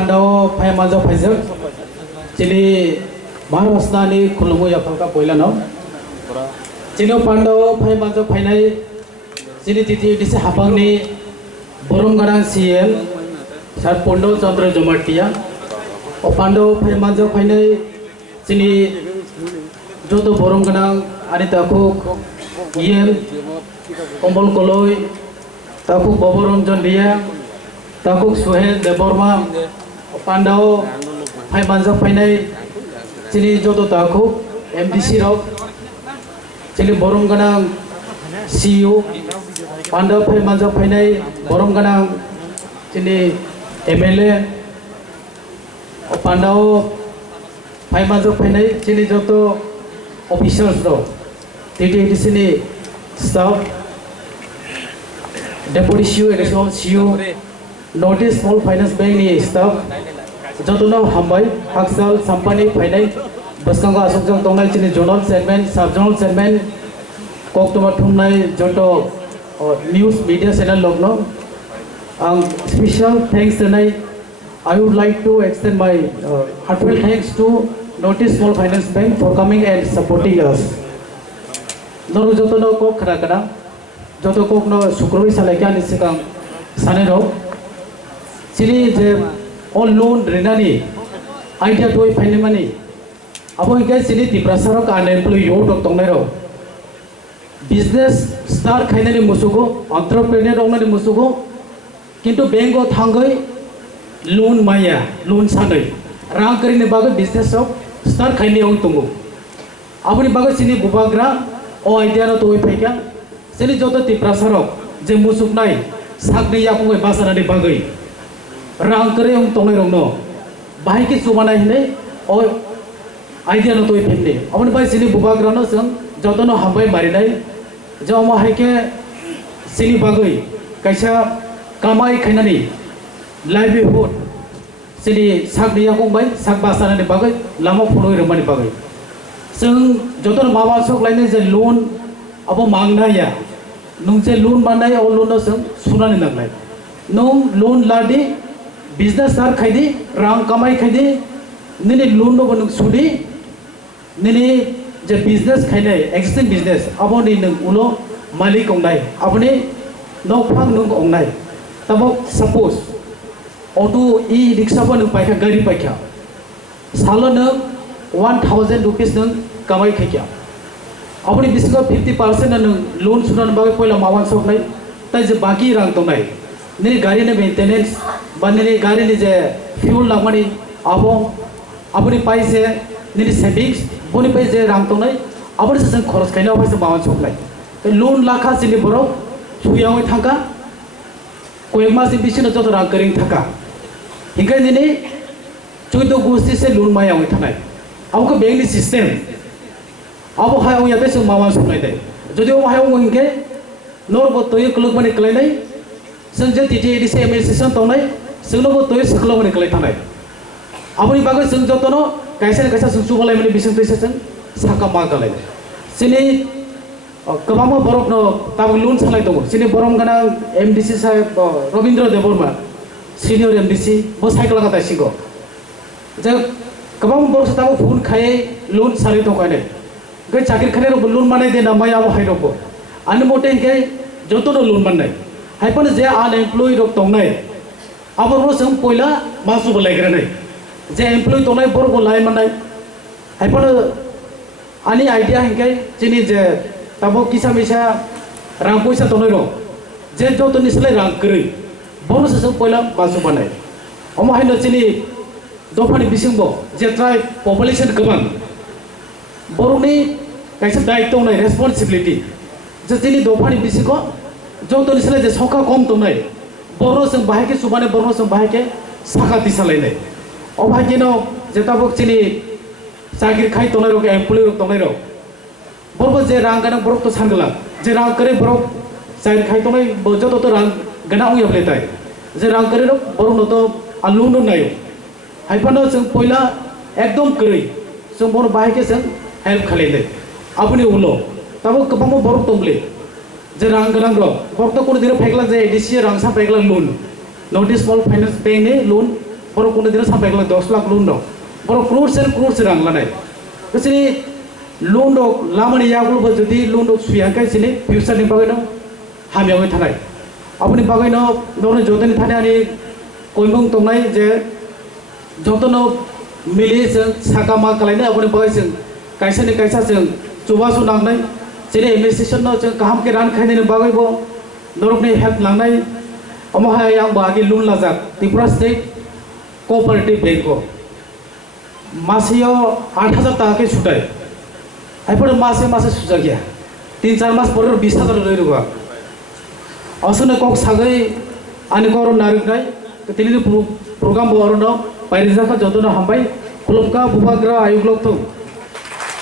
पांडाव फाय माजो फायजक चिनी महाराष्ट्रानि खुलुमु याफालका पहिलानो चिनो पांडाव फाय माजो फायनाय चिनी तिथि दिसे हाबांनि बरमगारां सीएम सार पन्डो चंद्र जमाटिया ओ पांडाव फाय माजो फायनाय चिनी जोतो बरमगारां आनि ताखु इएम कमल कलय ताखु बबरंजन दिया ताखु सुहेल देबरमा पांडाव फाय माजो फायनाय चिनी जोतो ताखु एमडीसी रक चिनी बरमगारां सीईओ पांडाव फाय माजो फायनाय बरमगारां चिनी एमएलए पांडाव फाय माजो फायनाय चिनी जोतो ऑफिसर्स दो TTDC staff deputy CEO additional CEO North East Small Finance Bank नि स्टाफ जोतनो हामबाय हाकसाल साम्पानी फायनाय बसकांगा आसुकजों दंनाय चिनि zonal chairman sub zonal chairman कोकटमा थुमनाय जोतो न्यूज मीडिया चैनल लोगनो आं स्पेशल थैंक्स देनाय I would like to extend my heartfelt thanks to North East Small Finance Bank for coming and supporting us. Noru joto no kok khara kana joto kok no sukroi salaikan isikang sanero chini je all loan renani idea doi faine mani abo hikai chini tiprasarok unemployed yo dok tongnero business start khainani musugo entrepreneur ongani musugo kintu bank o thangai loan माया loan सानै रां करिने बागै business of start खाइने आं तंगो आबनि बागै सिनि बुबाग्रा ओ idea न तोय फैका सिनि जतो तिप्रासारक जे मुसुकनाय सागनै याकुङै बासानानि बागै रां करे आं तंनाय रंनो बाहायके सुमानाय हिने ओ आइडिया न तोय फेमने आबनि बाय सिनि बुबाग्रा न जों जतनो हामबाय मारिनाय जो माहायके सिनि बागै कायसा कामाय खायनानि लाइवलीहुड सिनि सागनिया गंबाय साग बासानानि बागै लामा फुलुय रमानि बागै जों जतन माबा सक लाइने जे लोन अब मांगनाया नों जे लोन बानाय अ लोन जों सुनानै नांनाय नों लोन लादि बिजनेस स्टार्ट खायदि रां कमाय खायदि निनि लोन नो नों सुदि निनि जे बिजनेस खायनाय एक्सिस्टिंग बिजनेस अबनि नों उलो मालिक अंनाय अबनि नफां नों अंनाय तब सपोज ऑटो ई रिक्शा पर पाइखा गाड़ी पाइखा साल न 1000 रुपीस न कमाई खाइखा अपनी बिसको 50% न लोन सुनान बागै पहिला मावान सकनाय ताय जे बाकी रां दंनाय नि गाड़ी ने मेंटेनेंस बानि गाड़ी नि जे फ्यूल लागमानि आबो अपनी पाइसे नि सेविंग्स बनि पाइ जे रां दंनाय अपनी जों खरच खाइना पाइसे मावान सकनाय लोन लाखा सिनि बरो सुयावै थाका कोई मास बिसिनो जतो रां करिं थाका हिंगा दिनै 14 गोष्ठी से लोन मायावै थानाय आबो बेंकनि सिस्टेम आबो हायाव याबे जों मावा सनाय दे जदि ओ हायाव हिंगे नरबो तोय क्लक माने क्लायनाय जों जे टीटीडीसी एमएलसीसन तंनाय जोंनोबो तोय सकल माने क्लाय थानाय आबोनि बागै जों जतनो कायसा जों सुबालाय माने बिसिन फैसा जों साका मा गालाय सिनि गोबां बरफनो ताबो लोन सालाय दङ सिनि बरमगाना एमडीसी साहेब रविन्द्र देबरमा सीनियर एमडीसी बो साइकल का दासिगो जे गोबां बरस ताबो फोन खाय लोन सालाय दङ गायनाय गै चाकरी खाने लोन माने देना माया हाय दङ आनि मते के जतनो लोन माननाय हायपन जे अनएम्प्लॉयड दंनाय आबो जों पहिला मासुबो लायग्रानाय जे एम्प्लॉय दंनाय बरबो लाय माननाय हायपन आनि आइडिया हिंगाय जिनि जे ताबो किसा मिसा रां पैसा दंनाय र जे जतो निसले रां करै बरस जों पहिला मासु बानाय अमहायनो जिनि दफानि बिसिंबो जे ट्राइब पपुलेशन गोबां बरनि कायसा दायित्व दंनाय रेसपन्सिबिलिटी जे जिनि दफानि बिसिंखौ जतो निसले जे सखा कम दंनाय बर जों बाहायके सुबाने बर जों बाहायके साखा दिसालायनाय अमहायनो जे ताबो जिनि चाकरी खाय दंनाय र एम्प्लॉय र दंनाय र बरबो जे रां गाना बरफ तो सानगला जे रां करे बरफ चाकरी खाय दंनाय बजो तो रां गाना उयबलेताय जे रां करे र बरफ न तो आलु न नायो हायफानो जों पहिला एकदम करै जों बर बाहायके जों हेल्प खालायनाय आबनि उलो ताबो गोबां बरफ दंले जे रां गाना र बरफ तो कोन दिन फायगला जे एडिसी रां सा फायगला loan North East Small Finance Bank ने लोन बर कोनो दिन sampai ke 10 लाख लोन दं बर crores rang lanai kesini loan dok lamani yagul ba jodi loan dok suyankai sini future ni bagai no hamiawi thanai apni bagai no dorni jodani thane ani koimong tongnai je jotono mili jeng sakama kalaina apni bagai jeng kaisa ni kaisa jeng chubasu nangnai sini administration no jeng kaham ke ran khaini bagai bo dorokni help langnai amoha yang bagi loan lazak Tripura State Cooperative Bank ko masio 8,000 taka ke sutai aipor mase suja gya 3-4 mas por 20,000 roi ruba asune kok sagai ani koro narik nai tili program bo arono pairisa ka jodona hambai kulumka bubagra ayuglok to